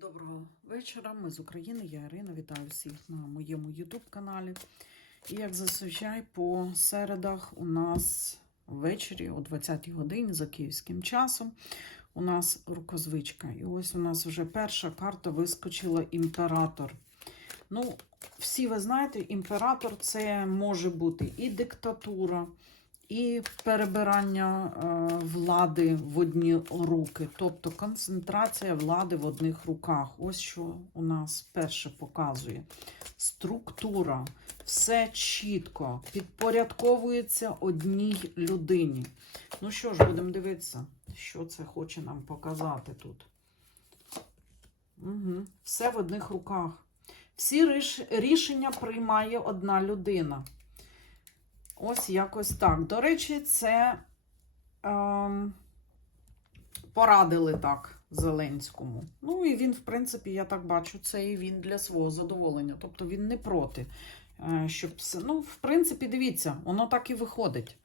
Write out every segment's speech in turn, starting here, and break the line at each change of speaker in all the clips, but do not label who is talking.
Доброго вечора. Ми з України. Я Ірина. Вітаю всіх на моєму YouTube каналі. І як зазвичай, по середах у нас ввечері о 20 годині за київським часом. У нас рукозвичка. І ось у нас вже перша карта вискочила імператор. Ну, всі ви знаєте, імператор це може бути і диктатура, і перебирання е, влади в одні руки, тобто концентрація влади в одних руках. Ось що у нас перше показує. Структура, все чітко підпорядковується одній людині. Ну що ж, будемо дивитися, що це хоче нам показати тут. Угу. Все в одних руках. Всі рішення приймає одна людина. Ось якось так. До речі, це ем, порадили так Зеленському. Ну і він, в принципі, я так бачу, це і він для свого задоволення. Тобто він не проти. е, Щоб все. Ну, в принципі, дивіться, воно так і виходить.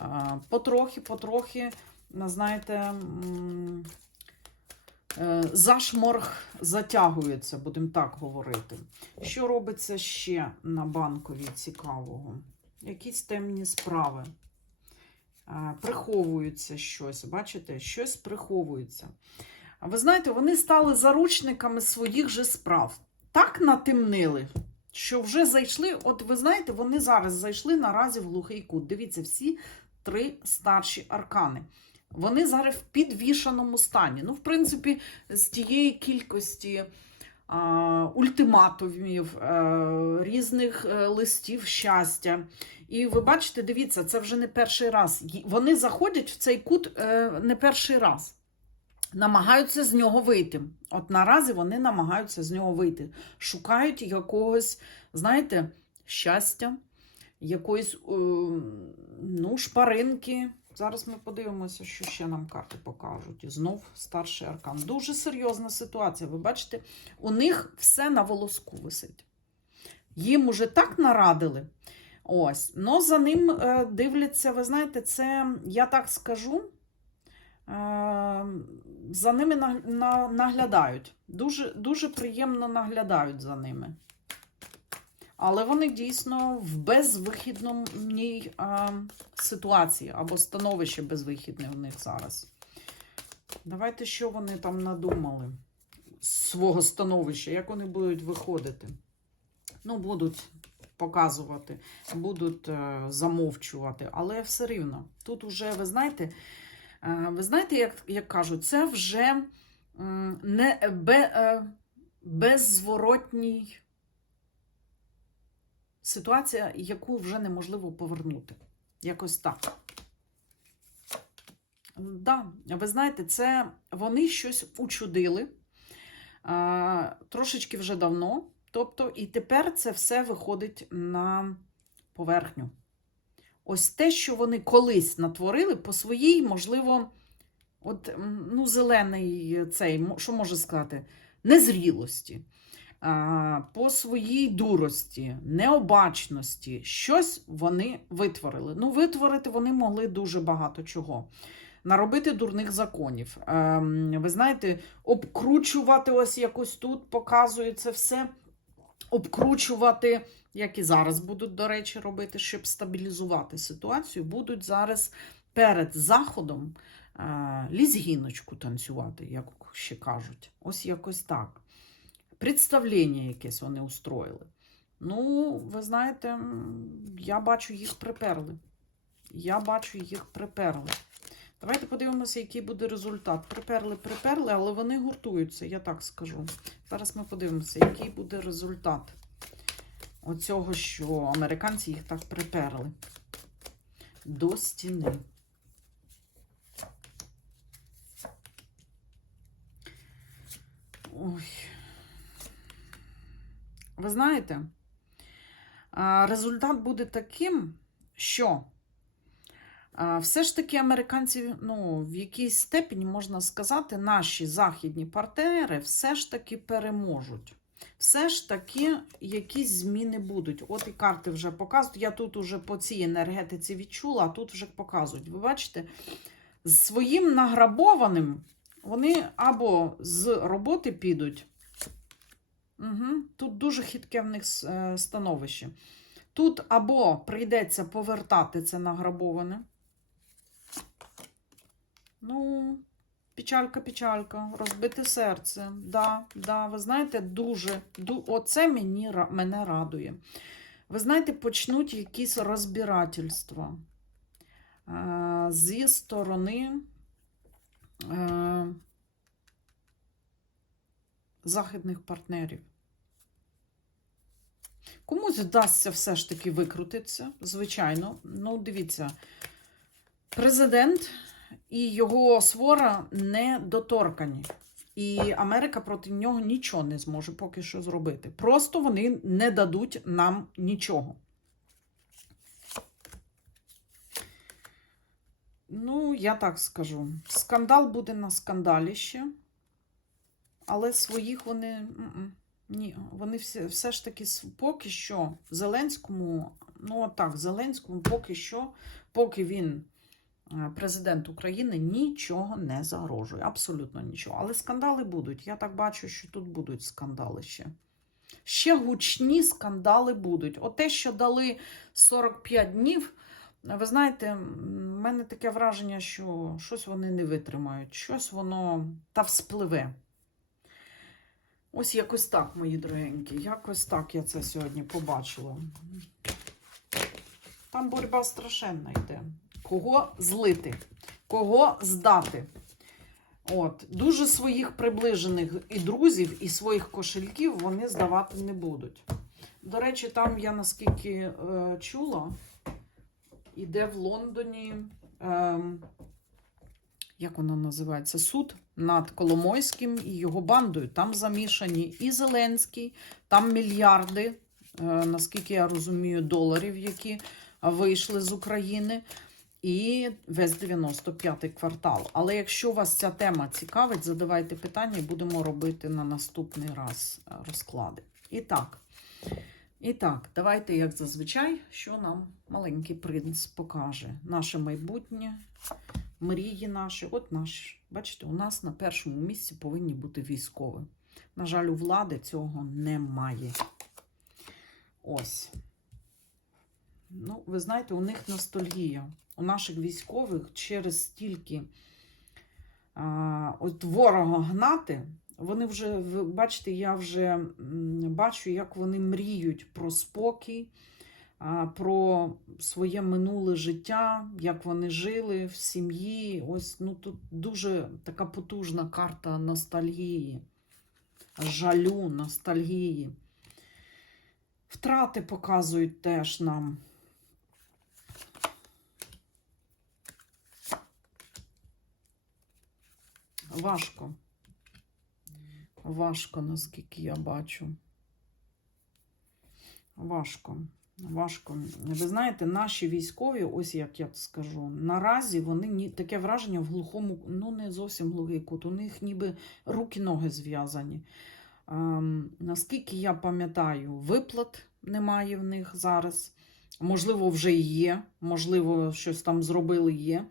Е, Потрохи, потрохи, знаєте, е, зашморг затягується, будемо так говорити. Що робиться ще на банковій цікавого? Якісь темні справи. Приховується щось, бачите, щось приховується. А ви знаєте, вони стали заручниками своїх же справ. Так натемнили, що вже зайшли. От ви знаєте, вони зараз зайшли наразі в глухий кут. Дивіться, всі три старші аркани. Вони зараз в підвішаному стані. Ну, в принципі, з тієї кількості ультиматумів, е, різних е, листів щастя. І ви бачите, дивіться, це вже не перший раз. Вони заходять в цей кут е, не перший раз. Намагаються з нього вийти. От наразі вони намагаються з нього вийти. Шукають якогось, знаєте, щастя, якоїсь ну, шпаринки. Зараз ми подивимося, що ще нам карти покажуть. І знов старший аркан. Дуже серйозна ситуація. Ви бачите, у них все на волоску висить. Їм уже так нарадили. Ось, но за ним е, дивляться, ви знаєте, це, я так скажу, е, за ними на, на, наглядають. Дуже, дуже приємно наглядають за ними. Але вони дійсно в безвихідній е, ситуації або становище безвихідне у них зараз. Давайте, що вони там надумали з свого становища, як вони будуть виходити. Ну, будуть показувати, будуть е, замовчувати, але все рівно. Тут уже, ви знаєте, е, ви знаєте, як, як кажуть, це вже м, не бе, е, беззворотній ситуація, яку вже неможливо повернути. Якось так. Да, ви знаєте, це вони щось учудили а, трошечки вже давно. Тобто, і тепер це все виходить на поверхню. Ось те, що вони колись натворили по своїй, можливо, от, ну, зелений цей, що можна сказати, незрілості, по своїй дурості, необачності, щось вони витворили. Ну, витворити вони могли дуже багато чого. Наробити дурних законів. Ем, ви знаєте, обкручувати ось якось тут, показує це все обкручувати, як і зараз будуть, до речі, робити, щоб стабілізувати ситуацію, будуть зараз перед заходом е, лізгіночку танцювати, як ще кажуть. Ось якось так. Представлення якесь вони устроїли. Ну, ви знаєте, я бачу, їх приперли. Я бачу, їх приперли. Давайте подивимося, який буде результат. Приперли, приперли, але вони гуртуються, я так скажу. Зараз ми подивимося, який буде результат оцього, що американці їх так приперли до стіни. Ой. Ви знаєте, результат буде таким, що все ж таки американці, ну, в якійсь степені можна сказати, наші західні партнери все ж таки переможуть. Все ж таки якісь зміни будуть. От і карти вже показують. Я тут уже по цій енергетиці відчула, а тут вже показують. Ви бачите, з своїм награбованим вони або з роботи підуть, Угу. Тут дуже хитке в них е, становище. Тут або прийдеться повертати це награбоване. Ну, печалька, печалька, розбите серце. Да, да, ви знаєте, дуже, ду, оце мені, мене радує. Ви знаєте, почнуть якісь розбирательства е, зі сторони е, західних партнерів. Комусь вдасться все ж таки викрутитися, звичайно. Ну, дивіться, президент і його свора недоторкані. І Америка проти нього нічого не зможе поки що зробити. Просто вони не дадуть нам нічого. Ну, я так скажу. Скандал буде на скандалі ще. Але своїх вони. Ні, вони все, все ж таки поки що Зеленському, ну так, Зеленському поки що, поки він е, президент України, нічого не загрожує. Абсолютно нічого. Але скандали будуть. Я так бачу, що тут будуть скандали ще. Ще гучні скандали будуть. От що дали 45 днів. Ви знаєте, в мене таке враження, що щось вони не витримають, щось воно та вспливе. Ось якось так, мої дорогенькі, якось так я це сьогодні побачила. Там боротьба страшенна йде. Кого злити, кого здати. От, дуже своїх приближених і друзів, і своїх кошельків вони здавати не будуть. До речі, там я наскільки е, чула, іде в Лондоні, ем, як воно називається, суд над Коломойським і його бандою. Там замішані і Зеленський, там мільярди, е, наскільки я розумію, доларів, які вийшли з України. І весь 95-й квартал. Але якщо вас ця тема цікавить, задавайте питання і будемо робити на наступний раз е, розклади. І так, і так, давайте, як зазвичай, що нам маленький принц покаже. Наше майбутнє, мрії наші. От наш, бачите, у нас на першому місці повинні бути військові. На жаль, у влади цього немає. Ось. Ну, ви знаєте, у них ностальгія. У наших військових через стільки а, от ворога гнати, вони вже, ви бачите, я вже бачу, як вони мріють про спокій, про своє минуле життя, як вони жили в сім'ї. Ось ну тут дуже така потужна карта ностальгії, жалю, ностальгії. Втрати показують теж нам. Важко. Важко, наскільки я бачу. Важко. Важко. Ви знаєте, наші військові, ось як я скажу, наразі вони ні, таке враження в глухому, ну не зовсім глухий кут, у них ніби руки-ноги зв'язані. Наскільки я пам'ятаю, виплат немає в них зараз. Можливо, вже є, можливо, щось там зробили є.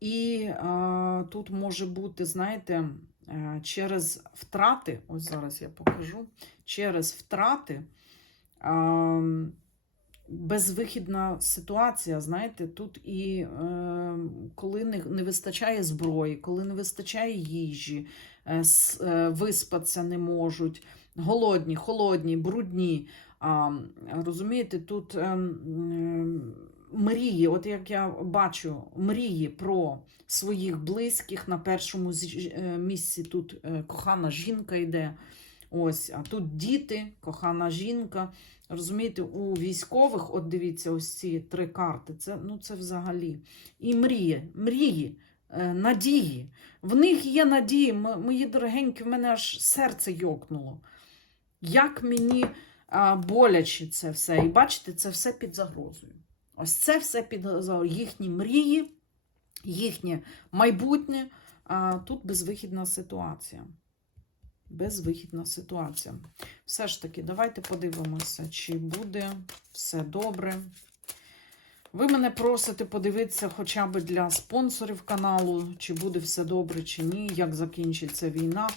І е, тут може бути, знаєте, е, через втрати, ось зараз я покажу, через втрати е, безвихідна ситуація, знаєте, тут і е, коли не, не вистачає зброї, коли не вистачає їжі, е, е, виспатися не можуть, голодні, холодні, брудні. А, розумієте, тут е, м, мрії, от як я бачу, мрії про своїх близьких на першому е, місці тут е, кохана жінка йде. Ось, а тут діти, кохана жінка. Розумієте, у військових, от дивіться, ось ці три карти. Це, ну, це взагалі. І мрії, мрії, е, надії. В них є надії. Мої дорогенькі, в мене аж серце йокнуло. Як мені боляче це все. І бачите, це все під загрозою. Ось це все під загрозою. Їхні мрії, їхнє майбутнє. А тут безвихідна ситуація. Безвихідна ситуація. Все ж таки, давайте подивимося, чи буде все добре. Ви мене просите подивитися хоча б для спонсорів каналу, чи буде все добре, чи ні, як закінчиться війна.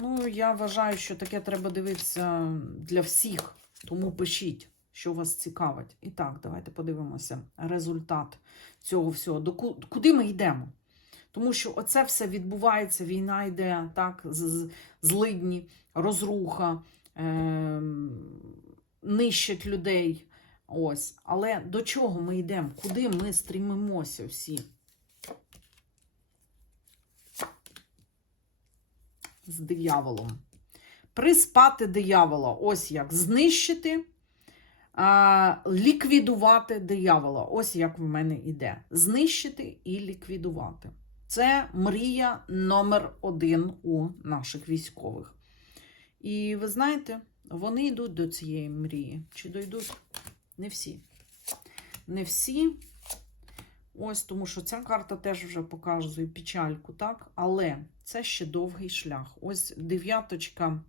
Ну, я вважаю, що таке треба дивитися для всіх. Тому пишіть, що вас цікавить. І так, давайте подивимося результат цього всього. До куди ми йдемо? Тому що оце все відбувається, війна йде, так, злидні, розруха, ем, нищать людей. Ось. Але до чого ми йдемо? Куди ми стрімимося всі? З дияволом. Приспати диявола. Ось як знищити, а, ліквідувати диявола. Ось як в мене йде. Знищити і ліквідувати. Це мрія номер один у наших військових. І ви знаєте, вони йдуть до цієї мрії. Чи дойдуть? Не всі. Не всі. Ось тому що ця карта теж вже показує печальку, так? Але це ще довгий шлях. Ось дев'яточка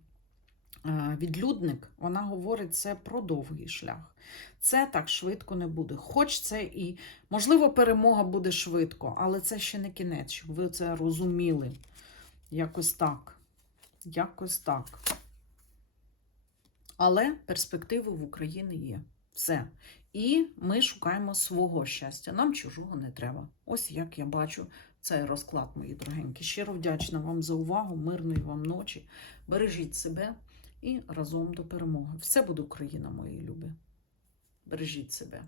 відлюдник, вона говорить це про довгий шлях. Це так швидко не буде. Хоч це і, можливо, перемога буде швидко, але це ще не кінець, щоб ви це розуміли. Якось так. Якось так. Але перспективи в Україні є. Все. І ми шукаємо свого щастя. Нам чужого не треба. Ось як я бачу цей розклад, мої дорогенькі. Щиро вдячна вам за увагу, мирної вам ночі. Бережіть себе і разом до перемоги. Все буде Україна, мої любі. Бережіть себе.